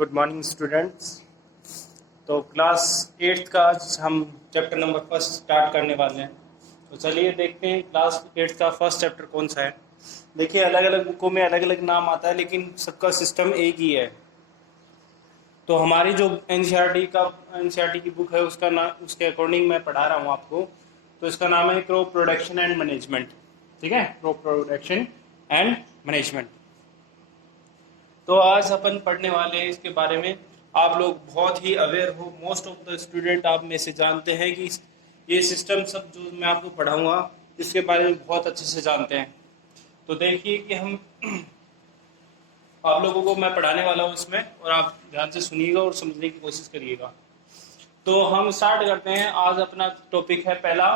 Good morning students. तो class 8th का आज हम चैप्टर नंबर फर्स्ट स्टार्ट करने वाले हैं। तो चलिए देखते हैं क्लास 8th का फर्स्ट चैप्टर कौन सा है। देखिए अलग अलग बुकों में अलग अलग नाम आता है लेकिन सबका सिस्टम एक ही है। तो हमारी जो एनसीईआरटी की बुक है उसका नाम उसके अकॉर्डिंग मैं पढ़ा रहा हूँ आपको। तो इसका नाम है क्रॉप प्रोडक्शन एंड मैनेजमेंट। ठीक है, क्रॉप प्रोडक्शन एंड मैनेजमेंट। तो आज अपन पढ़ने वाले हैं इसके बारे में। आप लोग बहुत ही अवेयर हो, मोस्ट ऑफ द स्टूडेंट आप में से जानते हैं कि ये सिस्टम सब जो मैं आपको पढ़ाऊंगा इसके बारे में बहुत अच्छे से जानते हैं। तो देखिए कि हम आप लोगों को मैं पढ़ाने वाला हूँ इसमें, और आप ध्यान से सुनिएगा और समझने की कोशिश करिएगा। तो हम स्टार्ट करते हैं। आज अपना टॉपिक है पहला,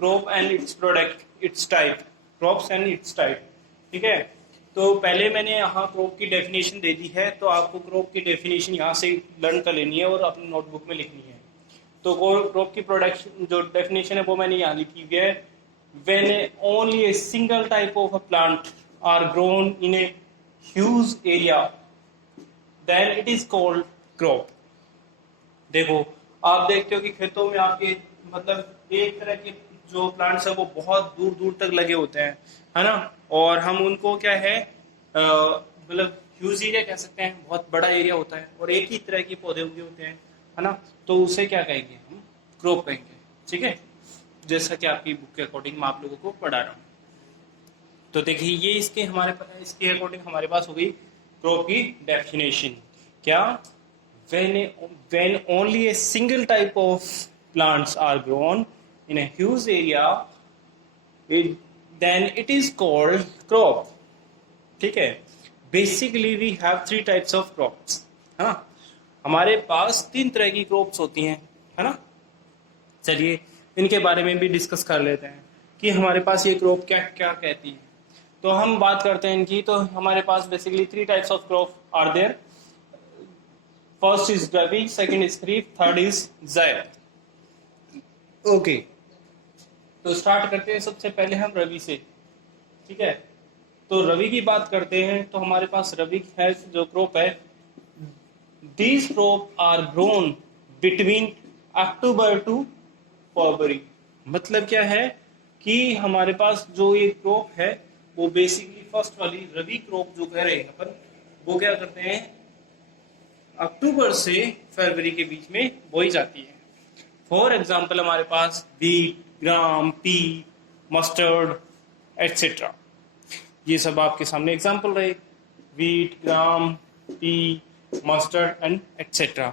crop and it's product it's type, crops and it's type. ठीक है, तो पहले मैंने यहाँ क्रॉप की डेफिनेशन दे दी है, तो आपको क्रॉप की डेफिनेशन यहाँ से लर्न कर लेनी है और अपनी नोटबुक में लिखनी है। तो क्रॉप की प्रोडक्शन जो डेफिनेशन है वो मैंने यहाँ लिखी हुई है। When only a single type of a plant are grown in a huge area then it is called crop. देखो आप देखते हो कि खेतों में आपके मतलब एक तरह के जो प्लांट्स है वो बहुत दूर दूर तक लगे होते हैं, है ना। और हम उनको क्या है मतलब ह्यूज एरिया कह सकते हैं, बहुत बड़ा एरिया होता है और एक ही तरह के पौधे उगे होते हैं, है ना। तो उसे क्या कहेंगे, हम क्रॉप कहेंगे। ठीक है, जैसा कि आपकी बुक के अकॉर्डिंग मैं आप लोगों को पढ़ा रहा हूँ। तो देखिए ये इसके अकॉर्डिंग हमारे पास हो गई क्रॉप की डेफिनेशन। क्या, when only a single type of plants are grown in a huge area, then it is called crop. ठीक है, basically we have 3 types of crops, है ना। हमारे पास 3 तरह की क्रॉप्स होती हैं, है ना। चलिए इनके बारे में भी डिस्कस कर लेते हैं कि हमारे पास ये क्रॉप क्या क्या कहती है। तो हम बात करते हैं इनकी। तो हमारे पास basically 3 types of crop are there. First is rabi, second is kharif, third is zaid. Okay, तो स्टार्ट करते हैं सबसे पहले हम रबी से। ठीक है, तो रबी की बात करते हैं। तो हमारे पास रबी है जो क्रॉप है, these crop are grown between October to February. मतलब क्या है कि हमारे पास जो ये क्रॉप है वो बेसिकली फर्स्ट वाली रबी क्रॉप जो कह रहे हैं अपन, वो क्या करते हैं अक्टूबर से फरवरी के बीच में बोई जाती है। फॉर एग्जाम्पल हमारे पास व्हीट, ग्राम, पी, मस्टर्ड एटसेट्रा, ये सब आपके सामने एग्जाम्पल रहे। Wheat, gram, P, mustard and etcetera.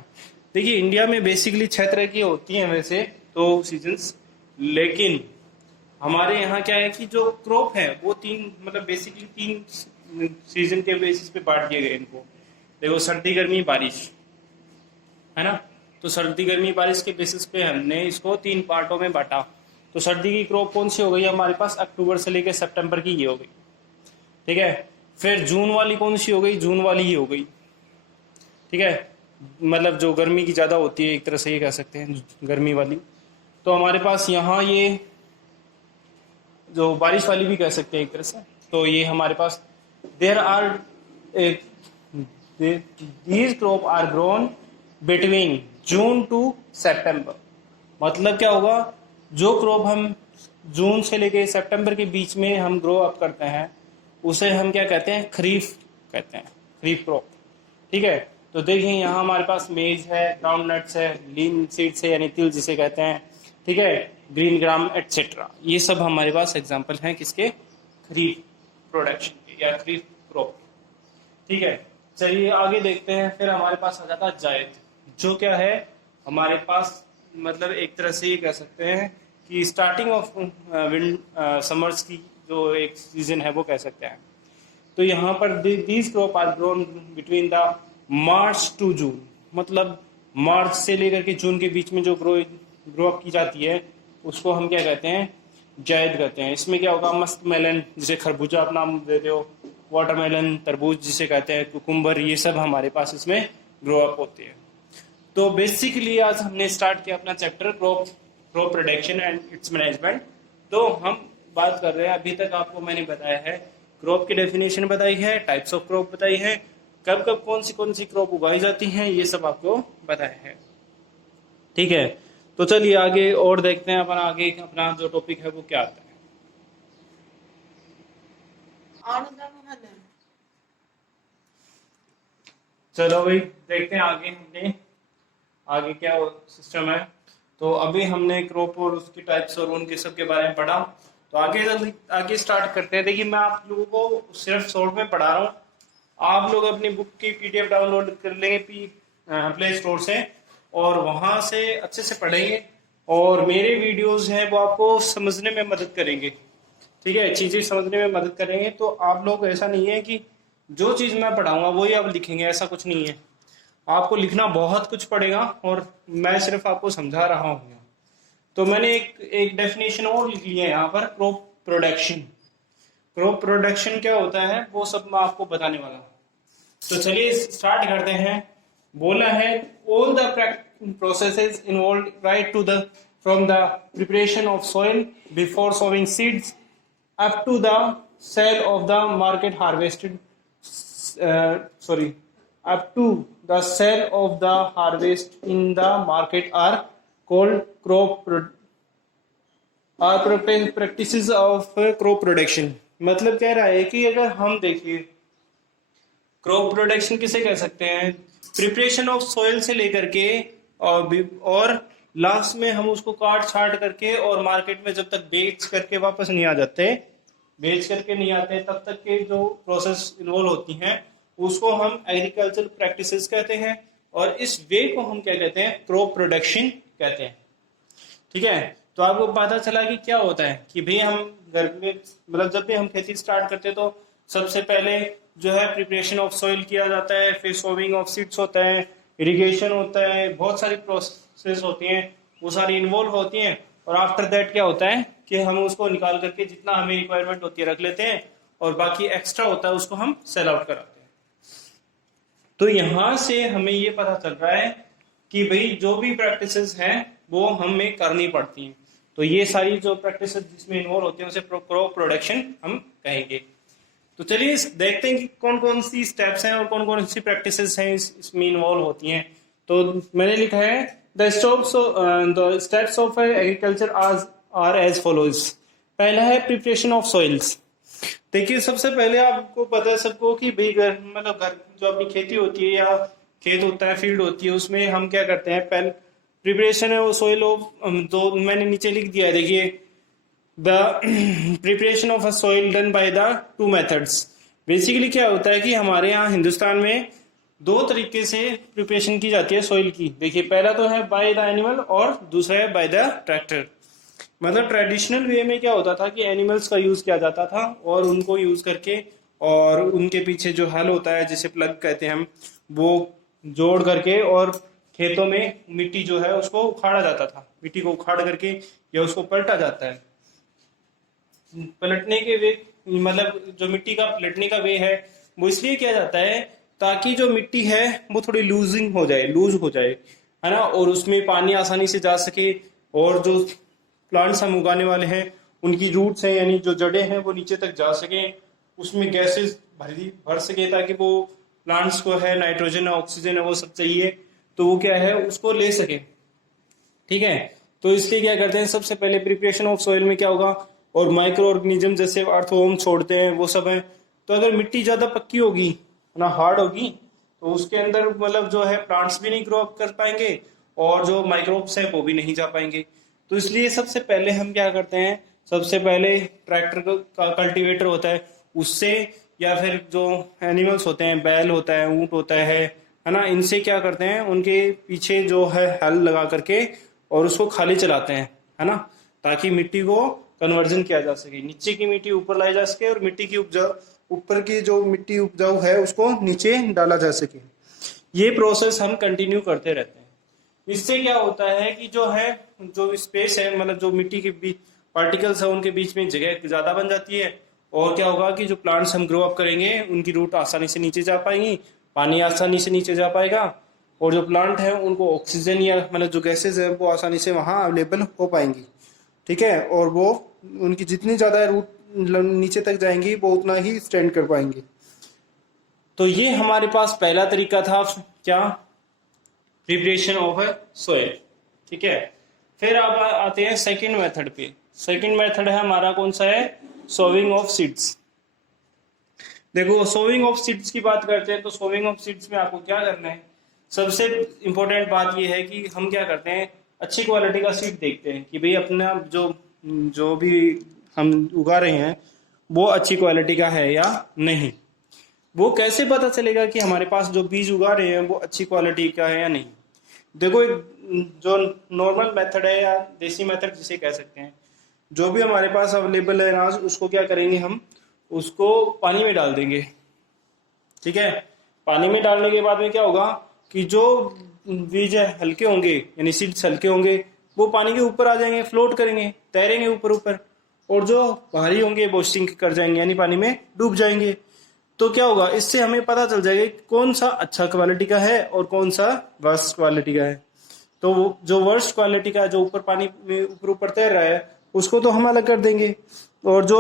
देखिए इंडिया में बेसिकली 6 तरह की होती हैं वैसे तो सीजन्स, लेकिन हमारे यहाँ क्या है कि जो क्रॉप है वो 3 मतलब बेसिकली 3 सीजन के बेसिस पे बांट दिए गए इनको। देखो सर्दी, गर्मी, बारिश, है ना। तो सर्दी, गर्मी, बारिश के बेसिस पे हमने इसको 3 पार्टों में बांटा। तो सर्दी की क्रॉप कौन सी हो गई हमारे पास, अक्टूबर से लेकर सितंबर की ये हो गई। ठीक है, फिर जून वाली कौन सी हो गई, जून वाली ही हो गई। ठीक है, मतलब जो गर्मी की ज़्यादा होती है एक तरह से ये कह सकते हैं गर्मी वाली। तो हमारे पास यहाँ ये जो बारिश वाली भी कह सकते हैं एक तरह से। तो ये हमारे पास there are these crop are grown between June to September. मतलब क्या होगा, जो क्रॉप हम जून से लेके सितंबर के बीच में हम ग्रो अप करते हैं उसे हम क्या कहते हैं, खरीफ कहते हैं, खरीफ क्रॉप। ठीक है, तो देखिए यहाँ हमारे पास मेज है, ग्राउंड नट्स है, लीन सीड्स है यानी तिल जिसे कहते हैं, ठीक है, ग्रीन ग्राम एटसेट्रा। ये सब हमारे पास एग्जाम्पल हैं किसके, खरीफ प्रोडक्शन के या खरीफ क्रॉप। ठीक है, चलिए आगे देखते हैं। फिर हमारे पास आ जाता है जायद, जो क्या है हमारे पास मतलब एक तरह से ये कह सकते हैं कि स्टार्टिंग ऑफ समर्स की जो एक सीजन है वो कह सकते हैं। तो यहाँ पर these crop are grown between the March to June. मतलब मार्च से लेकर के जून के बीच में जो ग्रो अप की जाती है उसको हम क्या कहते हैं, जायद कहते हैं। इसमें क्या होगा, मस्क मेलन जिसे खरबूजा आप नाम देते हो, वाटरमेलन, तरबूज जिसे कहते हैं, कुकुम्बर, ये सब हमारे पास इसमें ग्रो अप होते हैं। तो बेसिकली आज हमने स्टार्ट किया अपना chapter crop production and it's management. तो हम बात कर रहे हैं, अभी तक आपको मैंने बताया है क्रॉप की डेफिनेशन बताई है, टाइप्स ऑफ क्रॉप बताई है, कब कब कौन सी क्रॉप उगाई जाती हैं, ये सब आपको बताया है। ठीक है, तो चलिए आगे और देखते हैं अपन, आगे अपना जो टॉपिक है वो क्या आता है। चलो भाई देखते हैं आगे, हमने आगे क्या सिस्टम है। तो अभी हमने क्रॉप और उसकी टाइप्स और उनके सब के बारे में पढ़ा, तो आगे जल्दी आगे स्टार्ट करते हैं। देखिए मैं आप लोगों को सिर्फ शॉर्ट में पढ़ा रहा हूँ, आप लोग अपनी बुक की पीडीएफ डाउनलोड कर लेंगे प्ले स्टोर से, और वहां से अच्छे से पढ़ेंगे, और मेरे वीडियोस हैं वो आपको समझने में मदद करेंगे। ठीक है, चीजें समझने में मदद करेंगे। तो आप लोग ऐसा नहीं है कि जो चीज मैं पढ़ाऊंगा वही आप लिखेंगे, ऐसा कुछ नहीं है। आपको लिखना बहुत कुछ पड़ेगा, और मैं सिर्फ आपको समझा रहा हूँ। तो मैंने एक डेफिनेशन और लिख लिया है यहाँ पर, क्रॉप प्रोडक्शन। क्रॉप प्रोडक्शन क्या होता है वो सब मैं आपको बताने वाला हूँ। तो चलिए स्टार्ट करते हैं। बोला है all the processes involve right to the from the preparation of soil before sowing seeds up to the sale of the market harvested up to the sale of the harvest in the market are called practices of crop production। मतलब कह रहा है कि अगर हम देखिए crop production किसे कह सकते हैं, प्रिपरेशन ऑफ सॉइल से लेकर के और लास्ट में हम उसको काट छाट करके और मार्केट में जब तक बेच करके वापस नहीं आ जाते, तब तक के जो प्रोसेस इन्वॉल्व होती हैं उसको हम एग्रीकल्चर प्रैक्टिसेस कहते हैं, और इस वे को हम क्या कहते हैं, क्रॉप प्रोडक्शन कहते हैं। ठीक है, तो आपको पता चला कि क्या होता है कि भाई हम घर में मतलब जब भी हम खेती स्टार्ट करते हैं तो सबसे पहले जो है प्रिपरेशन ऑफ सॉइल किया जाता है, फिर सोविंग ऑफ सीड्स होता है, इरिगेशन होता है, बहुत सारी प्रोसेस होती हैं, वो सारी इन्वॉल्व होती हैं, और आफ्टर दैट क्या होता है कि हम उसको निकाल करके जितना हमें रिक्वायरमेंट होती है रख लेते हैं, और बाकी एक्स्ट्रा होता है उसको हम सेल आउट कराते हैं। तो यहां से हमें ये पता चल रहा है कि भाई जो भी प्रैक्टिसेस हैं वो हमें करनी पड़ती हैं। तो ये सारी जो प्रैक्टिसेस जिसमें इन्वॉल्व होती हैं उसे क्रॉप प्रोडक्शन हम कहेंगे। तो चलिए देखते हैं कि कौन कौन सी स्टेप्स हैं और कौन कौन सी प्रैक्टिसेस हैं इसमें इन्वॉल्व होती हैं। तो मैंने लिखा है the steps of agriculture are as follows. पहला है प्रिपरेशन ऑफ सॉइल्स। देखिए सबसे पहले आपको पता है सबको कि भाई घर जो अपनी खेती होती है या खेत होता है, फील्ड होती है, उसमें हम क्या करते हैं, पहले प्रिपरेशन है वो सॉइल ऑफ, तो मैंने नीचे लिख दिया है देखिए, the preparation of a soil done by the two methods. Basically क्या होता है कि हमारे यहाँ हिंदुस्तान में दो तरीके से प्रिपरेशन की जाती है सॉइल की। देखिए पहला तो है बाय द एनिमल और दूसरा है बाय द ट्रैक्टर। मतलब ट्रेडिशनल वे में क्या होता था कि एनिमल्स का यूज किया जाता था, और उनको यूज करके और उनके पीछे जो हल होता है जिसे प्लग कहते हैं हम, वो जोड़ करके और खेतों में मिट्टी जो है उसको उखाड़ा जाता था। मिट्टी को उखाड़ करके या उसको पलटा जाता है। पलटने के वे मतलब जो मिट्टी का पलटने का वे है वो इसलिए किया जाता है ताकि जो मिट्टी है वो थोड़ी लूज हो जाए, है ना, और उसमें पानी आसानी से जा सके, और जो प्लांट्स हम उगाने वाले हैं उनकी रूट्स हैं यानी जो जड़ें हैं वो नीचे तक जा सके, उसमें गैसेस भर सके, ताकि वो प्लांट्स को है नाइट्रोजन ऑक्सीजन है वो सब चाहिए तो वो क्या है उसको ले सके। ठीक है, तो इसलिए क्या करते हैं, सबसे पहले प्रिपरेशन ऑफ सॉइल में क्या होगा, और माइक्रो ऑर्गेनिज्म जैसे अर्थवॉर्म छोड़ते हैं वो सब है। तो अगर मिट्टी ज्यादा पक्की होगी ना हार्ड होगी तो उसके अंदर मतलब जो है प्लांट्स भी नहीं ग्रो अप कर पाएंगे, और जो माइक्रोब्स है वो भी नहीं जा पाएंगे। तो इसलिए सबसे पहले हम क्या करते हैं, सबसे पहले ट्रैक्टर का कल्टीवेटर होता है उससे, या फिर जो एनिमल्स होते हैं, बैल होता है, ऊंट होता है ना, इनसे क्या करते हैं, उनके पीछे जो है हल लगा करके और उसको खाली चलाते हैं, है ना, ताकि मिट्टी को कन्वर्जन किया जा सके, नीचे की मिट्टी ऊपर लाई जा सके और मिट्टी की उपजाऊ ऊपर की जो मिट्टी उपजाऊ है उसको नीचे डाला जा सके। ये प्रोसेस हम कंटिन्यू करते रहते हैं। इससे क्या होता है कि जो स्पेस है मतलब जो मिट्टी के बीच पार्टिकल्स है उनके बीच में जगह ज्यादा बन जाती है, और क्या होगा कि जो प्लांट्स हम ग्रो अप करेंगे उनकी रूट आसानी से नीचे जा पाएंगी, पानी आसानी से नीचे जा पाएगा, और जो प्लांट है उनको ऑक्सीजन या मतलब जो गैसेज है वो आसानी से वहाँ अवेलेबल हो पाएंगी। ठीक है, और वो उनकी जितनी ज्यादा रूट नीचे तक जाएंगी वो उतना ही स्टैंड कर पाएंगे। तो ये हमारे पास पहला तरीका था, क्या, प्रिपरेशन ऑफ अ सोइल, ठीक है। फिर आप आते हैं सेकंड मेथड पे। सेकंड मेथड है हमारा कौन सा है, सोविंग ऑफ सीड्स। देखो सोविंग ऑफ सीड्स की बात करते हैं तो सोविंग ऑफ सीड्स में आपको क्या करना है, सबसे इंपॉर्टेंट बात यह है कि हम क्या करते हैं, अच्छी क्वालिटी का सीड देखते हैं कि भाई अपना जो जो भी हम उगा रहे हैं वो अच्छी क्वालिटी का है या नहीं। वो कैसे पता चलेगा कि हमारे पास जो बीज उगा रहे हैं वो अच्छी क्वालिटी का है या नहीं। देखो एक जो नॉर्मल मेथड है या देसी मेथड जिसे कह सकते हैं, जो भी हमारे पास अवेलेबल है अनाज उसको क्या करेंगे, हम उसको पानी में डाल देंगे, ठीक है। पानी में डालने के बाद में क्या होगा कि जो बीज है हल्के होंगे यानी सीड्स हल्के होंगे वो पानी के ऊपर आ जाएंगे, फ्लोट करेंगे, तैरेंगे ऊपर ऊपर, और जो भारी होंगे वो सिंक कर जाएंगे यानी पानी में डूब जाएंगे। तो क्या होगा, इससे हमें पता चल जाएगा कि कौन सा अच्छा क्वालिटी का है और कौन सा वर्स्ट क्वालिटी का है। तो जो वर्स्ट क्वालिटी का है, जो ऊपर पानी में ऊपर ऊपर तैर रहा है, उसको तो हम अलग कर देंगे, और जो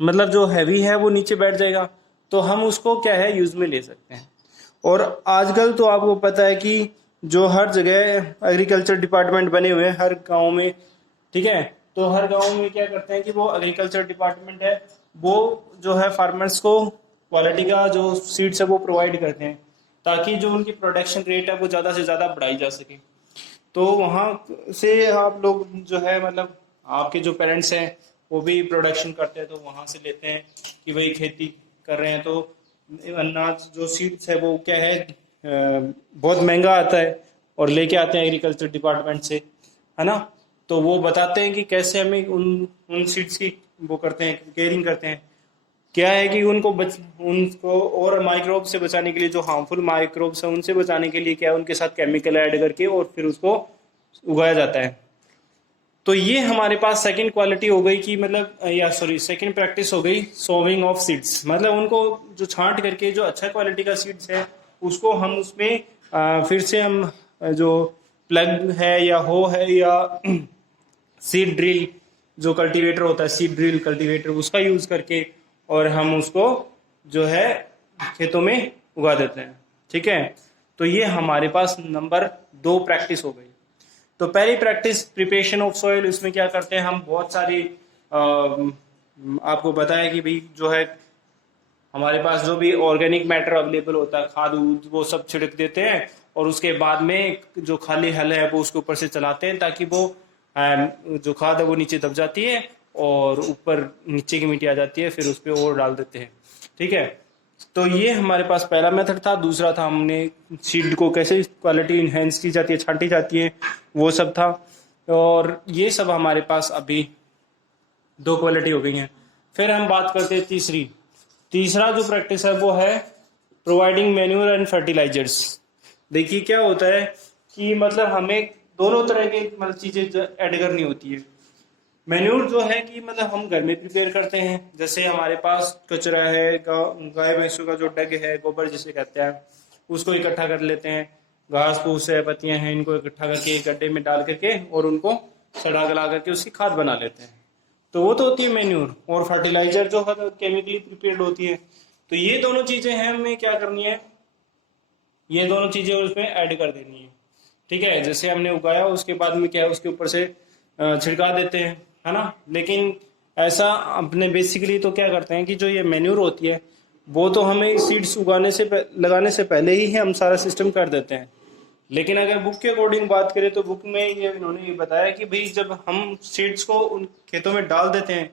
मतलब जो हैवी है वो नीचे बैठ जाएगा, तो हम उसको क्या है यूज में ले सकते हैं। और आजकल तो आपको पता है कि जो हर जगह एग्रीकल्चर डिपार्टमेंट बने हुए हैं हर गांव में, ठीक है। तो हर गांव में क्या करते हैं कि वो एग्रीकल्चर डिपार्टमेंट है, वो जो है फार्मर्स को क्वालिटी का जो सीड्स है वो प्रोवाइड करते हैं, ताकि जो उनकी प्रोडक्शन रेट है वो ज़्यादा से ज़्यादा बढ़ाई जा सके। तो वहाँ से आप लोग जो है मतलब आपके जो पेरेंट्स हैं वो भी प्रोडक्शन करते हैं, तो वहाँ से लेते हैं कि भाई खेती कर रहे हैं तो अनाज जो सीड्स है वो क्या है बहुत महंगा आता है, और लेके आते हैं एग्रीकल्चर डिपार्टमेंट से, है ना। तो वो बताते हैं कि कैसे हमें उन सीड्स की वो करते हैं, केयरिंग करते हैं। क्या है कि उनको और माइक्रोब से बचाने के लिए, जो हार्मफुल माइक्रोब्स हैं उनसे बचाने के लिए क्या है, उनके साथ केमिकल ऐड करके और फिर उसको उगाया जाता है। तो ये हमारे पास सेकंड क्वालिटी हो गई कि मतलब या सॉरी सेकंड प्रैक्टिस हो गई सोविंग ऑफ सीड्स, मतलब उनको जो छांट करके जो अच्छा क्वालिटी का सीड्स है उसको हम उसमें फिर से हम जो प्लग है या हो है या सीड ड्रिल जो कल्टीवेटर होता है, सीड ड्रिल कल्टीवेटर, उसका यूज करके और हम उसको जो है खेतों में उगा देते हैं, ठीक है। तो ये हमारे पास नंबर 2 प्रैक्टिस हो गई। तो पहली प्रैक्टिस प्रिपरेशन ऑफ सॉइल, इसमें क्या करते हैं हम बहुत सारी आपको बताया कि भाई जो है हमारे पास जो भी ऑर्गेनिक मैटर अवेलेबल होता है, खाद वो सब छिड़क देते हैं, और उसके बाद में जो खाली हल है वो उसके ऊपर से चलाते हैं, ताकि वो जो खाद है वो नीचे दब जाती है और ऊपर नीचे की मिट्टी आ जाती है, फिर उस पर और डाल देते हैं, ठीक है। तो ये हमारे पास पहला मेथड था। दूसरा था हमने सीड को कैसे क्वालिटी इनहेंस की जाती है, छांटी जाती है, वो सब था। और ये सब हमारे पास अभी 2 क्वालिटी हो गई हैं। फिर हम बात करते हैं तीसरा जो प्रैक्टिस है वो है प्रोवाइडिंग मैन्योर एंड फर्टिलाइजर्स। देखिए क्या होता है कि मतलब हमें दोनों तरह की मतलब चीजें ऐड करनी होती है। मैन्योर जो है कि मतलब हम घर में प्रिपेयर करते हैं, जैसे हमारे पास कचरा है, गाय भैंसों का जो डग है, गोबर जिसे कहते हैं, उसको इकट्ठा कर लेते हैं, घास फूस है, पत्तियां हैं, इनको इकट्ठा करके एक गड्ढे में डाल करके और उनको सड़ा गला करके उसकी खाद बना लेते हैं। तो वो तो होती है मैन्योर। और फर्टिलाइजर जो है केमिकली प्रिपेयर्ड होती है। तो ये दोनों चीजें हैं, हमें क्या करनी है, ये दोनों चीजें उसमें ऐड कर देनी है, ठीक है। जैसे हमने उगाया उसके बाद में क्या है उसके ऊपर से छिड़का देते हैं, है ना। लेकिन ऐसा अपने बेसिकली तो क्या करते हैं कि जो ये मैन्योर होती है वो तो हमें सीड्स लगाने से पहले ही हम सारा सिस्टम कर देते हैं। लेकिन अगर बुक के अकॉर्डिंग बात करें तो बुक में इन्होंने ये बताया कि भाई जब हम सीड्स को उन खेतों में डाल देते हैं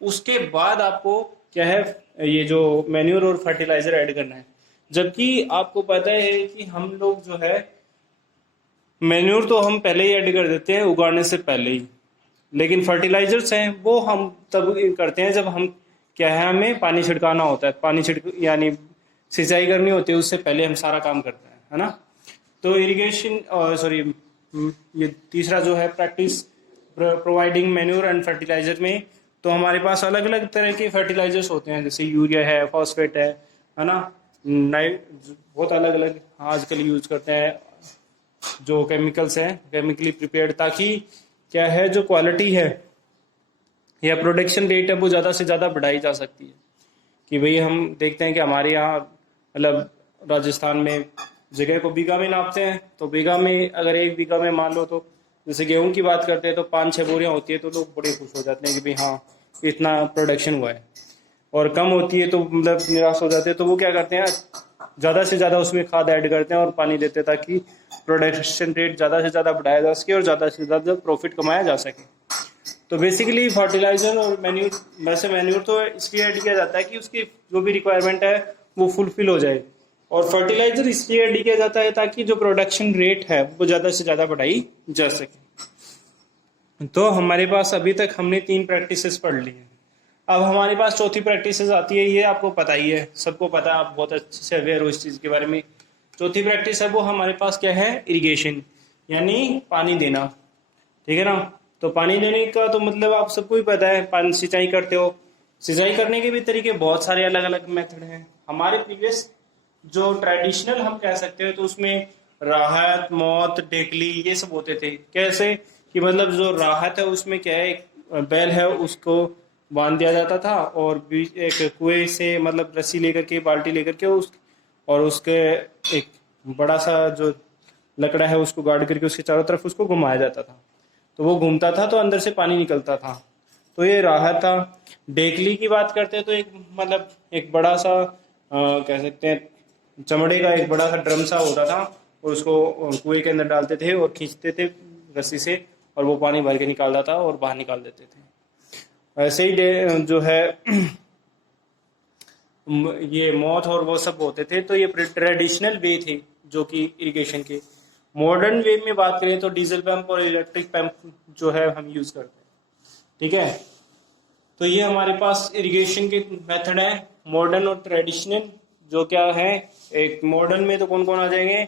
उसके बाद आपको क्या है ये जो मैन्योर और फर्टिलाइजर ऐड करना है। जबकि आपको पता है कि हम लोग जो है मैन्योर तो हम पहले ही ऐड कर देते हैं उगाने से पहले ही, लेकिन फर्टिलाइजर्स हैं वो हम तब करते हैं जब हम क्या है हमें पानी छिड़काना होता है, यानी सिंचाई करनी होती है, उससे पहले हम सारा काम करते हैं, है ना। तो इरिगेशन ये तीसरा जो है practice providing manure and fertiliser में, तो हमारे पास अलग अलग तरह के फर्टिलाइजर्स होते हैं, जैसे यूरिया है, फॉस्फेट है ना, बहुत अलग अलग आजकल यूज करते हैं जो केमिकल्स हैं, केमिकली प्रिपेयर्ड, ताकि क्या है जो क्वालिटी है या प्रोडक्शन रेट है वो ज़्यादा से ज़्यादा बढ़ाई जा सकती है, कि भाई हम देखते हैं कि हमारे यहाँ मतलब राजस्थान में जगह को बीघा में नापते हैं, तो बीघा में अगर 1 बीघा में मान लो तो जैसे गेहूं की बात करते हैं तो 5-6 बोरियां होती है तो लोग बड़े खुश हो जाते हैं कि भाई हाँ इतना प्रोडक्शन हुआ है। और कम होती है तो मतलब निराश हो जाते हैं, तो वो क्या करते हैं ज़्यादा से ज़्यादा उसमें खाद ऐड करते हैं और पानी देते हैं ताकि प्रोडक्शन रेट ज़्यादा से ज़्यादा बढ़ाया जा सके और ज़्यादा से ज़्यादा प्रॉफिट कमाया जा सके। तो बेसिकली फर्टिलाइजर और मैन्यूर, वैसे मैन्यूर तो इसलिए ऐड किया जाता है कि उसकी जो भी रिक्वायरमेंट है वो फुलफिल हो जाए, और फर्टिलाइजर इसलिए ऐड किया जाता है ताकि जो प्रोडक्शन रेट है वो ज़्यादा से ज़्यादा बढ़ाई जा सके। तो हमारे पास अभी तक हमने 3 प्रैक्टिसेस पढ़ ली हैं। अब हमारे पास चौथी प्रैक्टिसेस आती है, ये आपको पता ही है, सबको पता है, आप बहुत अच्छे से अवेयर हो इस चीज़ के बारे में। चौथी प्रैक्टिस है वो हमारे पास क्या है, इरिगेशन, यानी पानी देना। ठीक है ना। तो पानी देने का तो मतलब आप सबको ही पता है, पानी सिंचाई करते हो। सिंचाई करने के भी तरीके बहुत सारे अलग अलग मेथड हैं। हमारे प्रीवियस जो ट्रेडिशनल हम कह सकते हैं तो उसमें राहत, मौत, टेकली ये सब होते थे। कैसे कि मतलब जो राहत है उसमें क्या है, एक बैल है उसको बांध दिया जाता था और बीच एक कुएं से मतलब रस्सी लेकर के, बाल्टी लेकर के और उसके एक बड़ा सा जो लकड़ा है उसको गाड़ करके उसके चारों तरफ उसको घुमाया जाता था, तो वो घूमता था तो अंदर से पानी निकलता था। तो ये राहत था। डेकली की बात करते हैं तो एक मतलब एक बड़ा सा कह सकते हैं चमड़े का एक बड़ा सा ड्रम सा होता था और उसको कुएं के अंदर डालते थे और खींचते थे रस्सी से और वो पानी भर के निकालता था और बाहर निकाल देते थे। ऐसे ही जो है ये मौत और वो सब होते थे। तो ये ट्रेडिशनल वे थे जो कि इरिगेशन के। मॉडर्न वे में बात करें तो डीजल पंप और इलेक्ट्रिक पंप जो है हम यूज करते हैं। ठीक है। तो ये हमारे पास इरिगेशन के मेथड है, मॉडर्न और ट्रेडिशनल। जो क्या है, एक मॉडर्न में तो कौन कौन आ जाएंगे,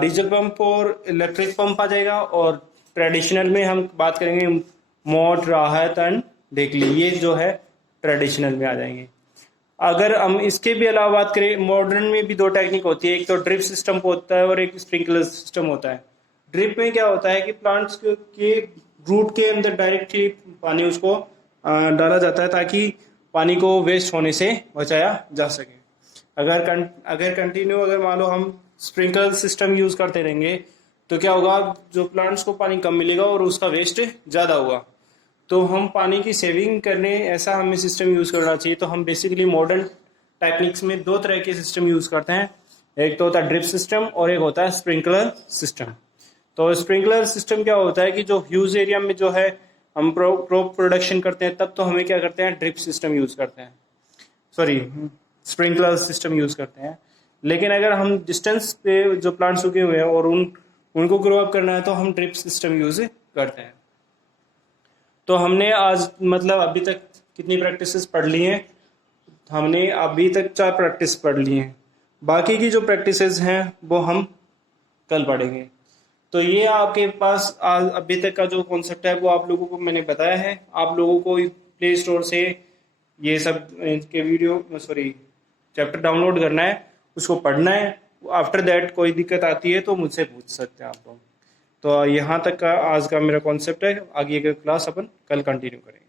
डीजल पंप और इलेक्ट्रिक पंप आ जाएगा, और ट्रेडिशनल में हम बात करेंगे मोट, राहत एंड डेकली, ये जो है ट्रेडिशनल में आ जाएंगे। अगर हम इसके भी अलावा बात करें, मॉडर्न में भी 2 टेक्निक होती है, एक तो ड्रिप सिस्टम होता है और एक स्प्रिंकलर सिस्टम होता है। ड्रिप में क्या होता है कि प्लांट्स के रूट के अंदर डायरेक्ट ही पानी उसको डाला जाता है ताकि पानी को वेस्ट होने से बचाया जा सके। अगर कंटिन्यू अगर मान लो हम स्प्रिंकलर सिस्टम यूज करते रहेंगे तो क्या होगा, जो प्लांट्स को पानी कम मिलेगा और उसका वेस्ट ज़्यादा होगा। तो हम पानी की सेविंग करने ऐसा हमें सिस्टम यूज़ करना चाहिए। तो हम बेसिकली मॉडर्न टेक्निक्स में 2 तरह के सिस्टम यूज़ करते हैं, एक तो होता है ड्रिप सिस्टम और एक होता है स्प्रिंकलर सिस्टम। तो स्प्रिंकलर सिस्टम क्या होता है कि जो ह्यूज एरिया में जो है हम क्रॉप प्रोडक्शन करते हैं तब तो हमें क्या करते हैं, ड्रिप सिस्टम यूज़ करते हैं, सॉरी स्प्रिंकलर सिस्टम यूज़ करते हैं। लेकिन अगर हम डिस्टेंस पे जो प्लांट्स उगे हुए हैं और उनको ग्रो अप करना है तो हम ड्रिप सिस्टम यूज़ करते हैं। तो हमने आज मतलब अभी तक कितनी प्रैक्टिसेस पढ़ ली हैं, हमने अभी तक 4 प्रैक्टिस पढ़ ली हैं। बाकी की जो प्रैक्टिसेस हैं वो हम कल पढ़ेंगे। तो ये आपके पास आज अभी तक का जो कॉन्सेप्ट है वो आप लोगों को मैंने बताया है। आप लोगों को प्ले स्टोर से ये सब के चैप्टर डाउनलोड करना है, उसको पढ़ना है। आफ्टर दैट कोई दिक्कत आती है तो मुझसे पूछ सकते हैं आप लोग। तो यहाँ तक का आज का मेरा कॉन्सेप्ट है। आगे का क्लास अपन कल कंटिन्यू करेंगे।